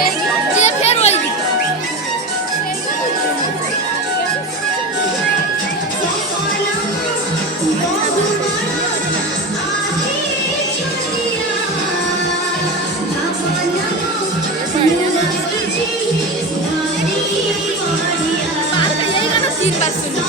ये फिर वही बाहर का यही गाना 3 बार सुनो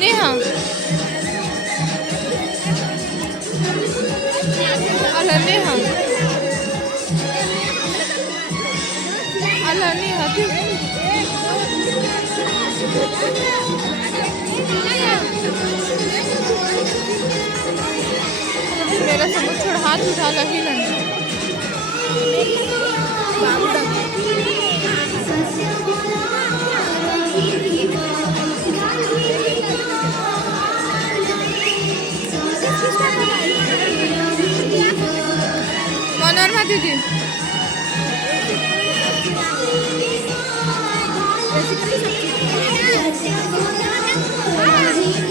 नेहा ala नेहा ala नेहा मेरा समझ छोड़ हाथ उठा लगी लंडा मनोरमा दीदी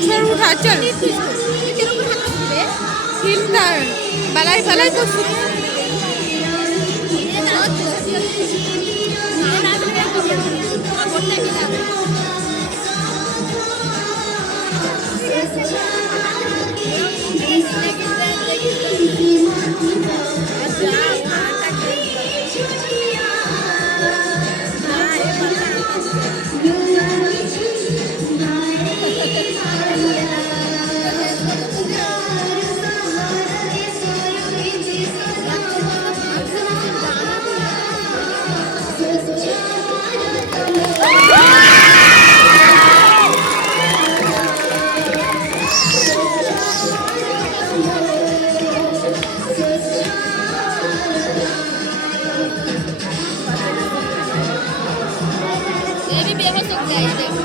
छोड़ उठा चल हिलता है बलाई बलाई को ये भी बेहोश हो जाएगा